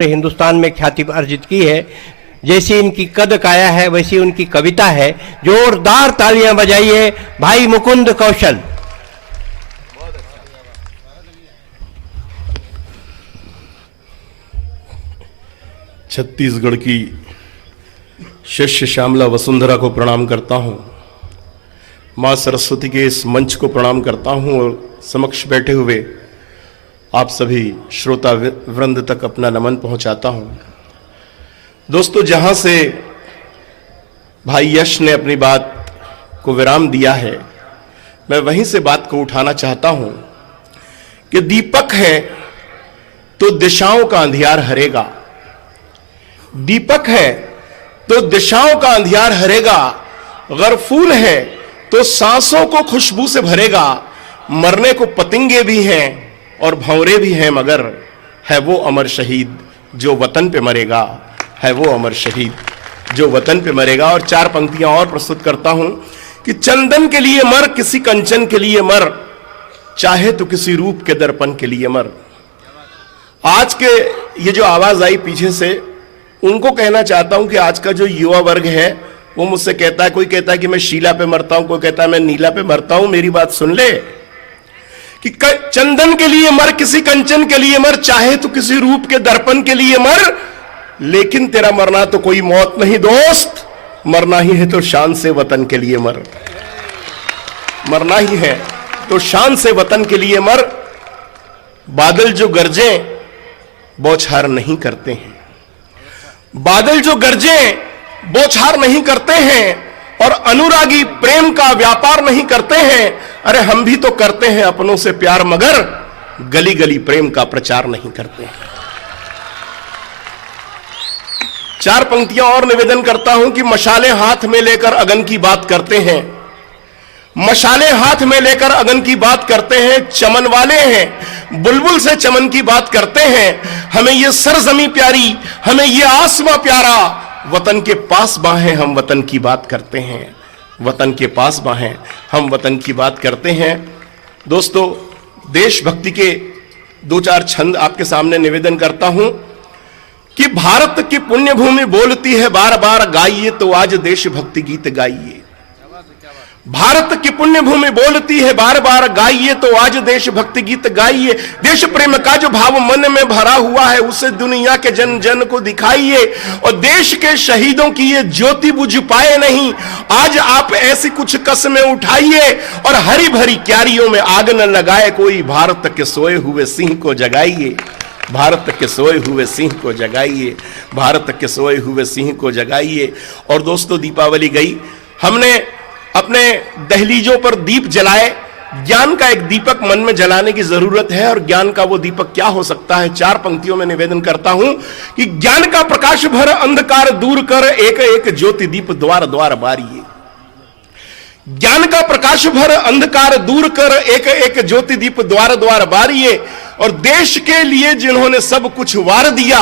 हिंदुस्तान में ख्याति अर्जित की है। जैसी इनकी कद काया है वैसी उनकी कविता है। जोरदार तालियां बजाइए भाई मुकुंद कौशल। छत्तीसगढ़ की शिष्य श्यामला वसुंधरा को प्रणाम करता हूं, मां सरस्वती के इस मंच को प्रणाम करता हूं और समक्ष बैठे हुए आप सभी श्रोता वृंद तक अपना नमन पहुंचाता हूं। दोस्तों, जहां से भाई यश ने अपनी बात को विराम दिया है, मैं वहीं से बात को उठाना चाहता हूं कि दीपक है तो दिशाओं का अंधियार हरेगा। दीपक है तो दिशाओं का अंधियार हरेगा। अगर फूल है तो सांसों को खुशबू से भरेगा। मरने को पतंगे भी हैं और भंवरे भी हैं, मगर है वो अमर शहीद जो वतन पे मरेगा। है वो अमर शहीद जो वतन पे मरेगा। और चार पंक्तियां और प्रस्तुत करता हूं कि चंदन के लिए मर, किसी कंचन के लिए मर, चाहे तो किसी रूप के दर्पण के लिए मर। आज के ये जो आवाज आई पीछे से, उनको कहना चाहता हूं कि आज का जो युवा वर्ग है वो मुझसे कहता है, कोई कहता है कि मैं शीला पे मरता हूं, कोई कहता है मैं नीला पे मरता हूं। मेरी बात सुन ले कि चंदन के लिए मर, किसी कंचन के लिए मर, चाहे तो किसी रूप के दर्पण के लिए मर, लेकिन तेरा मरना तो कोई मौत नहीं दोस्त, मरना ही है तो शान से वतन के लिए मर। मरना ही है तो शान से वतन के लिए मर। बादल जो गरजे बौछार नहीं करते हैं। बादल जो गरजे बौछार नहीं करते हैं और अनुरागी प्रेम का व्यापार नहीं करते हैं। अरे हम भी तो करते हैं अपनों से प्यार, मगर गली गली प्रेम का प्रचार नहीं करते हैं। चार पंक्तियां और निवेदन करता हूं कि मशाले हाथ में लेकर अगन की बात करते हैं। मशाले हाथ में लेकर अगन की बात करते हैं। चमन वाले हैं, बुलबुल से चमन की बात करते हैं। हमें ये सरजमी प्यारी, हमें ये आसमां प्यारा, वतन के पास बाहें हम वतन की बात करते हैं। वतन के पास बाहें हम वतन की बात करते हैं। दोस्तों, देशभक्ति के दो चार छंद आपके सामने निवेदन करता हूं कि भारत की पुण्य भूमि बोलती है बार बार, गाइए तो आज देशभक्ति गीत गाइए। भारत की पुण्य भूमि बोलती है बार बार, गाइए तो आज देशभक्ति गीत गाइए। देश प्रेम का जो भाव मन में भरा हुआ है उसे दुनिया के जन जन को दिखाइए। और देश के शहीदों की ये ज्योति बुझ पाए नहीं, आज आप ऐसी कुछ कस्में उठाइए और हरी भरी क्यारियों में आग न लगाए कोई। भारत के सोए हुए सिंह को जगाइए। भारत के सोए हुए सिंह को जगाइए। भारत के सोए हुए सिंह को जगाइए। और दोस्तों, दीपावली गई, हमने अपने दहलीजों पर दीप जलाए। ज्ञान का एक दीपक मन में जलाने की जरूरत है। और ज्ञान का वो दीपक क्या हो सकता है? चार पंक्तियों में निवेदन करता हूं कि ज्ञान का प्रकाश भर अंधकार दूर कर, एक एक ज्योति दीप द्वार द्वार बारिए। ज्ञान का प्रकाश भर अंधकार दूर कर, एक एक ज्योति दीप द्वार द्वार बारिए। और देश के लिए जिन्होंने सब कुछ वार दिया,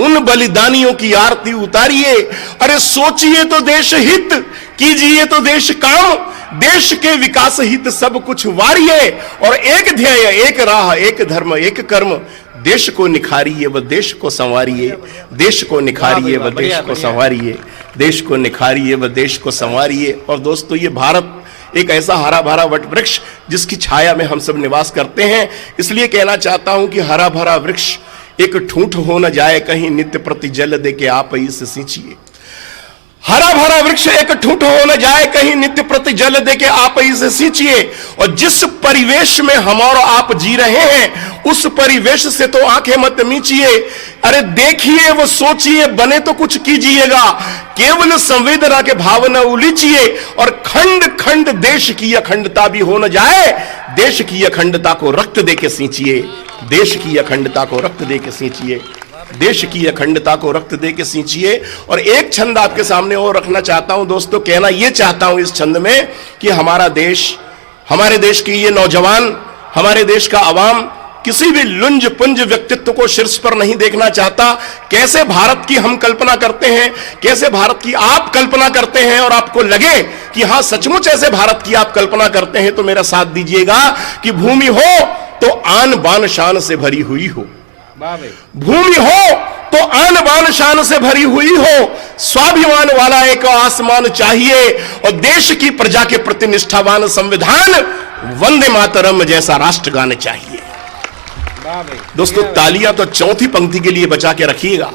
उन बलिदानियों की आरती उतारिए। अरे सोचिए तो देश हित, कीजिए तो देश काम, देश के विकास हित सब कुछ वारिए। और एक ध्येय, एक राह, एक धर्म, एक कर्म, देश को निखारिए व देश को संवारिए। देश को निखारिए व देश को संवारिए। देश को निखारिए व देश को संवारिए। और दोस्तों, ये भारत एक ऐसा हरा भरा वट वृक्ष जिसकी छाया में हम सब निवास करते हैं। इसलिए कहना चाहता हूं कि हरा भरा वृक्ष एक ठूंठ हो न जाए कहीं, नित्य प्रति जल दे के आप इसे सींचिए। हरा भरा वृक्ष एक ठूंठ हो न जाए कहीं, नित्य प्रति जल दे के आप इसे सींचिए। और जिस परिवेश में हम और आप जी रहे हैं, उस परिवेश से तो आंखें मत मीचिए। अरे देखिए वो सोचिए, बने तो कुछ कीजिएगा। केवल संवेदना के भावना उलीचिए। और खंड खंड देश की अखंडता भी हो न जाए, देश की अखंडता को रक्त दे के सींचिए। देश की अखंडता को रक्त दे के सींचिए। देश की अखंडता को रक्त दे के सींचिए। और एक छंद आपके सामने और रखना चाहता हूं दोस्तों, कहना यह चाहता हूं इस छंद में कि हमारा देश, हमारे देश की ये नौजवान, हमारे देश का आवाम किसी भी लुंज पुंज व्यक्तित्व को शीर्ष पर नहीं देखना चाहता। कैसे भारत की हम कल्पना करते हैं, कैसे भारत की आप कल्पना करते हैं, और आपको लगे कि हां सचमुच ऐसे भारत की आप कल्पना करते हैं, तो मेरा साथ दीजिएगा कि भूमि हो तो आन बान शान से भरी हुई हो। भूमि हो आन बान शान से भरी हुई हो, स्वाभिमान वाला एक आसमान चाहिए, और देश की प्रजा के प्रति निष्ठावान संविधान, वंदे मातरम जैसा राष्ट्रगान चाहिए। दोस्तों तालियां तो चौथी पंक्ति के लिए बचा के रखिएगा।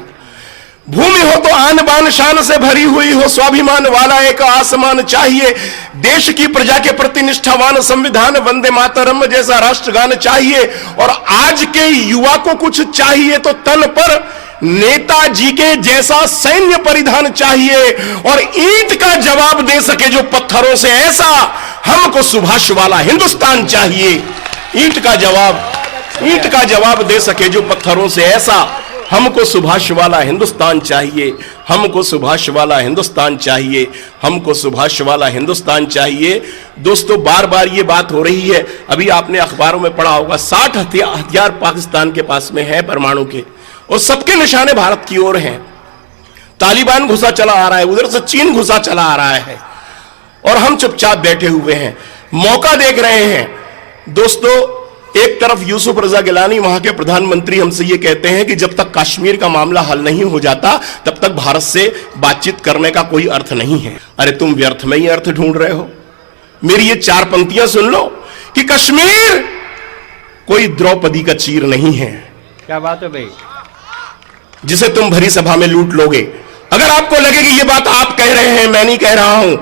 भूमि हो तो आन बान शान से भरी हुई हो, स्वाभिमान वाला एक आसमान चाहिए, देश की प्रजा के प्रति निष्ठावान संविधान, वंदे मातरम जैसा राष्ट्रगान चाहिए। और आज के युवा को कुछ चाहिए तो तन पर नेताजी के जैसा सैन्य परिधान चाहिए, और ईंट का जवाब दे सके जो पत्थरों से, ऐसा हमको सुभाष वाला हिंदुस्तान चाहिए। ईंट का जवाब दे सके जो पत्थरों से, ऐसा हमको सुभाष वाला हिंदुस्तान चाहिए। हमको सुभाष वाला हिंदुस्तान चाहिए। हमको सुभाष वाला हिंदुस्तान चाहिए। दोस्तों बार बार ये बात हो रही है, अभी आपने अखबारों में पढ़ा होगा, 60 हथियार पाकिस्तान के पास में है परमाणु के, और सबके निशाने भारत की ओर हैं। तालिबान घुसा चला आ रहा है, उधर से चीन घुसा चला आ रहा है, और हम चुपचाप बैठे हुए हैं, मौका देख रहे हैं। दोस्तों एक तरफ यूसुफ रजा गिलानी वहां के प्रधानमंत्री हमसे ये कहते हैं कि जब तक कश्मीर का मामला हल नहीं हो जाता तब तक भारत से बातचीत करने का कोई अर्थ नहीं है। अरे तुम व्यर्थ में ही अर्थ ढूंढ रहे हो। मेरी ये 4 पंक्तियां सुन लो कि कश्मीर कोई द्रौपदी का चीर नहीं है। क्या बात है भाई, जिसे तुम भरी सभा में लूट लोगे। अगर आपको लगे कि ये बात आप कह रहे हैं, मैं नहीं कह रहा हूं,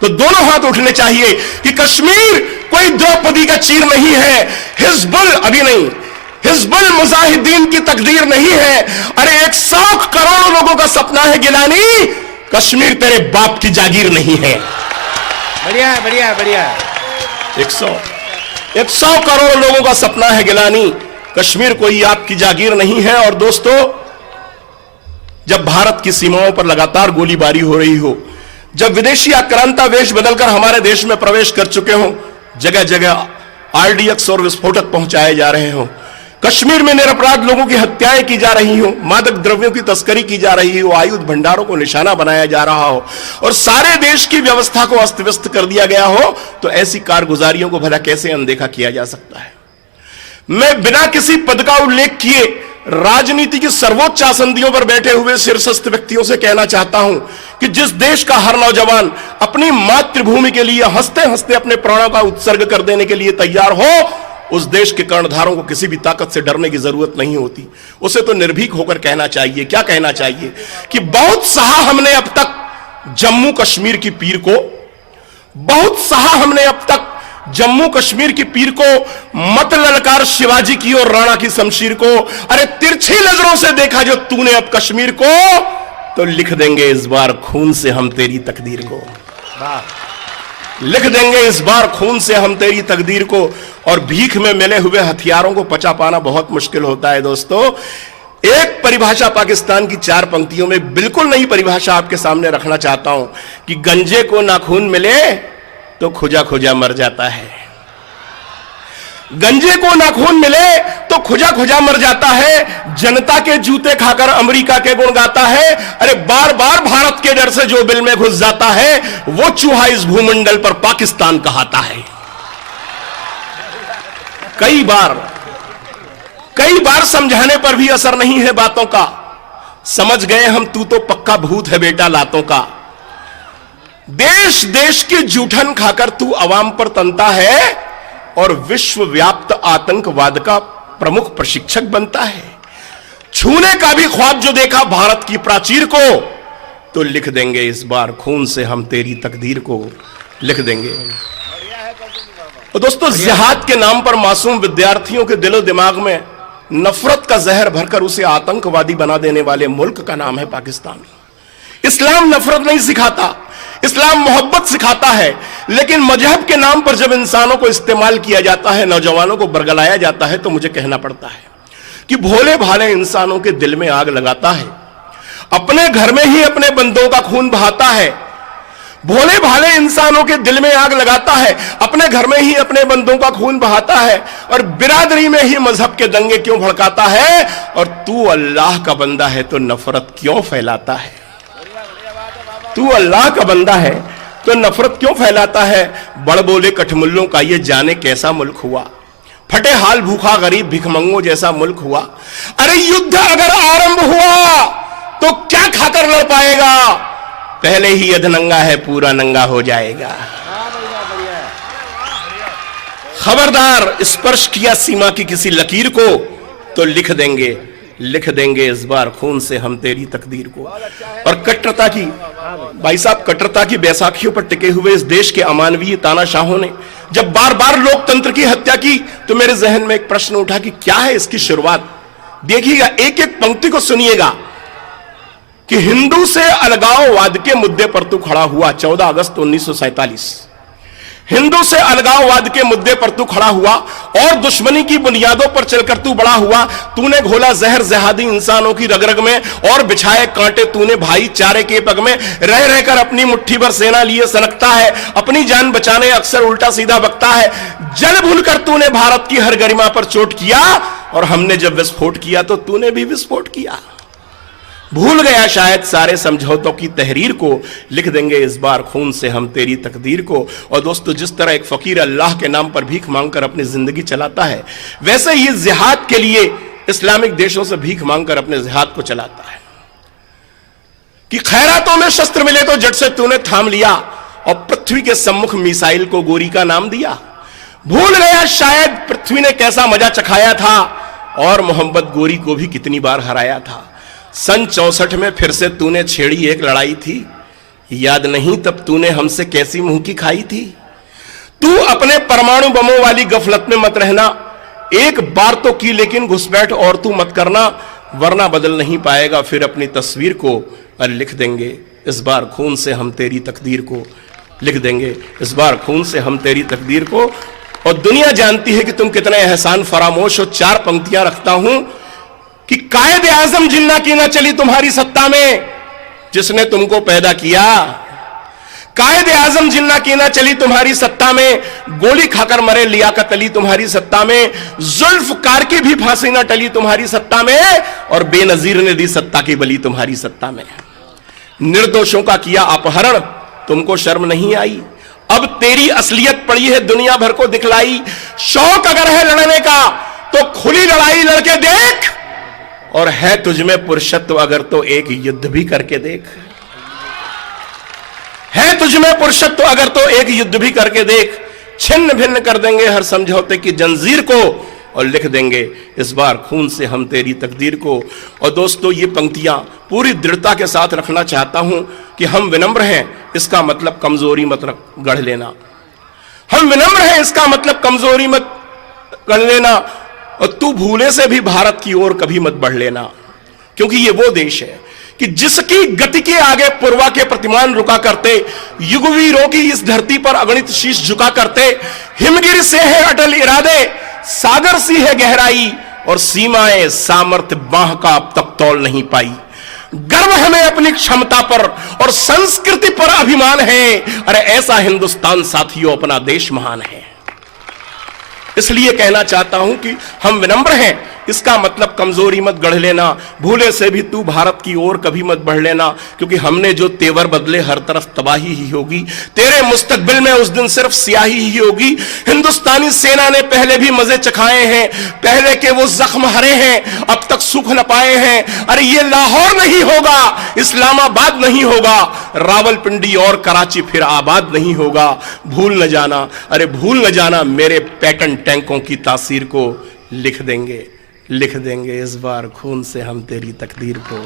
तो दोनों हाथ उठने चाहिए कि कश्मीर कोई द्रौपदी का चीर नहीं है, हिजबुल अभी नहीं, हिजबुल मुजाहिदीन की तकदीर नहीं है। अरे 100 करोड़ लोगों का सपना है गिलानी, कश्मीर तेरे बाप की जागीर नहीं है। बढ़िया बढ़िया बढ़िया। 100 करोड़ लोगों का सपना है गिलानी, कश्मीर कोई आपकी जागीर नहीं है। और दोस्तों जब भारत की सीमाओं पर लगातार गोलीबारी हो रही हो, जब विदेशी आक्रांता वेश बदलकर हमारे देश में प्रवेश कर चुके हों, जगह जगह आरडीएक्स और विस्फोटक पहुंचाए जा रहे हों, कश्मीर में निरपराध लोगों की हत्याएं की जा रही हो, मादक द्रव्यों की तस्करी की जा रही हो, आयुध भंडारों को निशाना बनाया जा रहा हो, और सारे देश की व्यवस्था को अस्त व्यस्त कर दिया गया हो, तो ऐसी कारगुजारियों को भला कैसे अनदेखा किया जा सकता है। मैं बिना किसी पद का उल्लेख किए राजनीति की सर्वोच्च आसंदियों पर बैठे हुए शीर्षस्थ व्यक्तियों से कहना चाहता हूं कि जिस देश का हर नौजवान अपनी मातृभूमि के लिए हंसते हंसते अपने प्राणों का उत्सर्ग कर देने के लिए तैयार हो, उस देश के कर्णधारों को किसी भी ताकत से डरने की जरूरत नहीं होती। उसे तो निर्भीक होकर कहना चाहिए, क्या कहना चाहिए कि बहुत सहा हमने अब तक जम्मू कश्मीर की पीर को, बहुत सहा हमने अब तक जम्मू कश्मीर की पीर को, मत ललकार शिवाजी की और राणा की शमशीर को। अरे तिरछी नजरों से देखा जो तूने अब कश्मीर को, तो लिख देंगे इस बार खून से हम तेरी तकदीर को, लिख देंगे इस बार खून से हम तेरी तकदीर को। और भीख में मिले हुए हथियारों को पचा पाना बहुत मुश्किल होता है। दोस्तों एक परिभाषा पाकिस्तान की 4 पंक्तियों में बिल्कुल नई परिभाषा आपके सामने रखना चाहता हूं कि गंजे को ना खून मिले तो खुजा खुजा मर जाता है। गंजे को ना खून मिले तो खुजा खुजा मर जाता है। जनता के जूते खाकर अमेरिका के गुण गाता है। अरे बार बार भारत के डर से जो बिल में घुस जाता है, वो चूहा इस भूमंडल पर पाकिस्तान कहाता है। कई बार समझाने पर भी असर नहीं है बातों का। समझ गए हम, तू तो पक्का भूत है बेटा लातों का। देश देश की जूठन खाकर तू अवाम पर तंता है और विश्वव्याप्त आतंकवाद का प्रमुख प्रशिक्षक बनता है। छूने का भी ख्वाब जो देखा भारत की प्राचीर को, तो लिख देंगे इस बार खून से हम तेरी तकदीर को, लिख देंगे। और दोस्तों जिहाद के नाम पर मासूम विद्यार्थियों के दिलो दिमाग में नफरत का जहर भरकर उसे आतंकवादी बना देने वाले मुल्क का नाम है पाकिस्तान। इस्लाम नफरत नहीं सिखाता, इस्लाम मोहब्बत सिखाता है। लेकिन मजहब के नाम पर जब इंसानों को इस्तेमाल किया जाता है, नौजवानों को बरगलाया जाता है, तो मुझे कहना पड़ता है कि भोले भाले इंसानों के दिल में आग लगाता है, अपने घर में ही अपने बंदों का खून बहाता है। भोले भाले इंसानों के दिल में आग लगाता है, अपने घर में ही अपने बंदों का खून बहाता है, और बिरादरी में ही मजहब के दंगे क्यों भड़काता है। और तू अल्लाह का बंदा है तो नफरत क्यों फैलाता है। तू अल्लाह का बंदा है तो नफरत क्यों फैलाता है। बड़ बोले कठमुल्लों का ये जाने कैसा मुल्क हुआ, फटे हाल भूखा गरीब भिखमंगों जैसा मुल्क हुआ। अरे युद्ध अगर आरंभ हुआ बढ़ पाएगा, पहले ही अधनंगा है पूरा नंगा हो जाएगा। खबरदार स्पर्श किया सीमा की किसी लकीर को तो लिख देंगे इस बार खून से हम तेरी तकदीर को। और कट्टरता की, भाई साहब, कट्टरता की बैसाखियों पर टिके हुए इस देश के अमानवीय तानाशाहों ने जब बार बार लोकतंत्र की हत्या की तो मेरे जहन में एक प्रश्न उठा कि क्या है इसकी शुरुआत। देखिएगा, एक एक पंक्ति को सुनिएगा कि हिंदू से अलगाववाद के मुद्दे पर तू खड़ा हुआ 14 अगस्त 1947। हिंदू से अलगाववाद के मुद्दे पर तू खड़ा हुआ और दुश्मनी की बुनियादों पर चलकर तू बड़ा हुआ। तूने घोला जहर जिहादी इंसानों की रग रग में और बिछाए कांटे तूने भाईचारे के पग में। रह रहकर अपनी मुट्ठी भर सेना लिए सनकता है, अपनी जान बचाने अक्सर उल्टा सीधा बकता है। जल भूलकर तूने भारत की हर गरिमा पर चोट किया और हमने जब विस्फोट किया तो तूने भी विस्फोट किया। भूल गया शायद सारे समझौतों की तहरीर को, लिख देंगे इस बार खून से हम तेरी तकदीर को। और दोस्तों, जिस तरह एक फकीर अल्लाह के नाम पर भीख मांगकर अपनी जिंदगी चलाता है, वैसे ही जिहाद के लिए इस्लामिक देशों से भीख मांगकर अपने जिहाद को चलाता है। कि खैरातों में शस्त्र मिले तो जट से तूने थाम लिया और पृथ्वी के सम्मुख मिसाइल को गोरी का नाम दिया। भूल गया शायद पृथ्वी ने कैसा मजा चखाया था और मोहम्मद गोरी को भी कितनी बार हराया था। सन 64 में फिर से तूने छेड़ी एक लड़ाई थी, याद नहीं तब तूने हमसे कैसी मुंह की खाई थी। तू अपने परमाणु बमों वाली गफलत में मत रहना, एक बार तो की लेकिन घुसपैठ और तू मत करना, वरना बदल नहीं पाएगा फिर अपनी तस्वीर को। और लिख देंगे इस बार खून से हम तेरी तकदीर को, लिख देंगे इस बार खून से हम तेरी तकदीर को। और दुनिया जानती है कि तुम कितने एहसान फरामोश हो। 4 पंक्तियां रखता हूं कि कायदे आजम जिन्ना की ना चली तुम्हारी सत्ता में जिसने तुमको पैदा किया। कायदे आजम जिन्ना की ना चली तुम्हारी सत्ता में, गोली खाकर मरे लियाकत अली तुम्हारी सत्ता में। जुल्फकार की भी फांसी ना टली तुम्हारी सत्ता में और बेनजीर ने दी सत्ता की बली तुम्हारी सत्ता में। निर्दोषों का किया अपहरण, तुमको शर्म नहीं आई। अब तेरी असलियत पड़ी है दुनिया भर को दिखलाई। शौक अगर है लड़ने का तो खुली लड़ाई लड़के देख, और है तुझमें पुरुषत्व अगर तो एक युद्ध भी करके देख। है तुझमें पुरुषत्व अगर तो एक युद्ध भी करके देख। छिन्न भिन्न कर देंगे हर समझौते की जंजीर को और लिख देंगे इस बार खून से हम तेरी तकदीर को। और दोस्तों, ये पंक्तियां पूरी दृढ़ता के साथ रखना चाहता हूं कि हम विनम्र हैं, इसका मतलब कमजोरी मत गढ़ लेना। हम विनम्र हैं, इसका मतलब कमजोरी मत गढ़ लेना। और तू भूले से भी भारत की ओर कभी मत बढ़ लेना, क्योंकि ये वो देश है कि जिसकी गति के आगे पूर्वा के प्रतिमान रुका करते, युगवीरों की इस धरती पर अगणित शीश झुका करते। हिमगिरी से है अटल इरादे, सागर सी है गहराई और सीमाएं सामर्थ्य बाह का अब तक तौल नहीं पाई। गर्व हमें अपनी क्षमता पर और संस्कृति पर अभिमान है। अरे ऐसा हिंदुस्तान साथियों अपना देश महान है। इसलिए कहना चाहता हूं कि हम विनम्र हैं, इसका मतलब कमजोरी मत गढ़ लेना। भूले से भी तू भारत की ओर कभी मत बढ़ लेना, क्योंकि हमने जो तेवर बदले हर तरफ तबाही ही होगी। तेरे मुस्तकबिल में उस दिन सिर्फ स्याही ही होगी। हिंदुस्तानी सेना ने पहले भी मजे चखाए हैं, पहले के वो जख्म हरे हैं, अब तक सुख न पाए हैं। अरे ये लाहौर नहीं होगा, इस्लामाबाद नहीं होगा, रावलपिंडी और कराची फिर आबाद नहीं होगा। भूल न जाना, अरे भूल न जाना मेरे पैटर्न टैंकों की तासीर को। लिख देंगे इस बार खून से हम तेरी तकदीर को,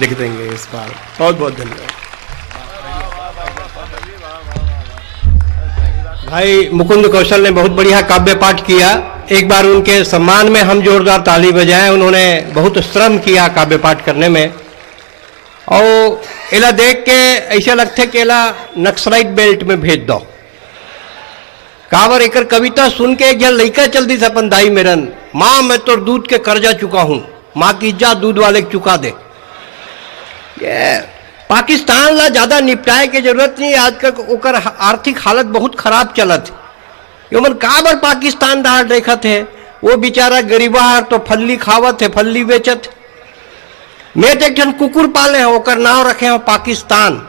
लिख देंगे इस बार। बहुत बहुत धन्यवाद। भाई मुकुंद कौशल ने बहुत बढ़िया काव्य पाठ किया। एक बार उनके सम्मान में हम जोरदार ताली बजाएं। उन्होंने बहुत श्रम किया काव्य पाठ करने में। और एला देख के ऐसा लगता है कि एला नक्सलाइट बेल्ट में भेज दो। कावर एकर कविता सुन के एक लड़का चल दी अपन दाई मेरन, माँ मैं तो दूध के कर्जा चुका हूं, माँ की इज्जत दूध वाले को चुका दे। ये पाकिस्तान ला ज्यादा निपटाए के जरूरत नहीं। आजकल ओकर आर्थिक हालत बहुत खराब चलत है। मन काबर पाकिस्तान दार देखत है, वो बेचारा गरीबा तो फल्ली खावत है, फल्ली बेचत। मैं तो एक कुकुर पाले हैं, ओकर नाम रखे हैं पाकिस्तान।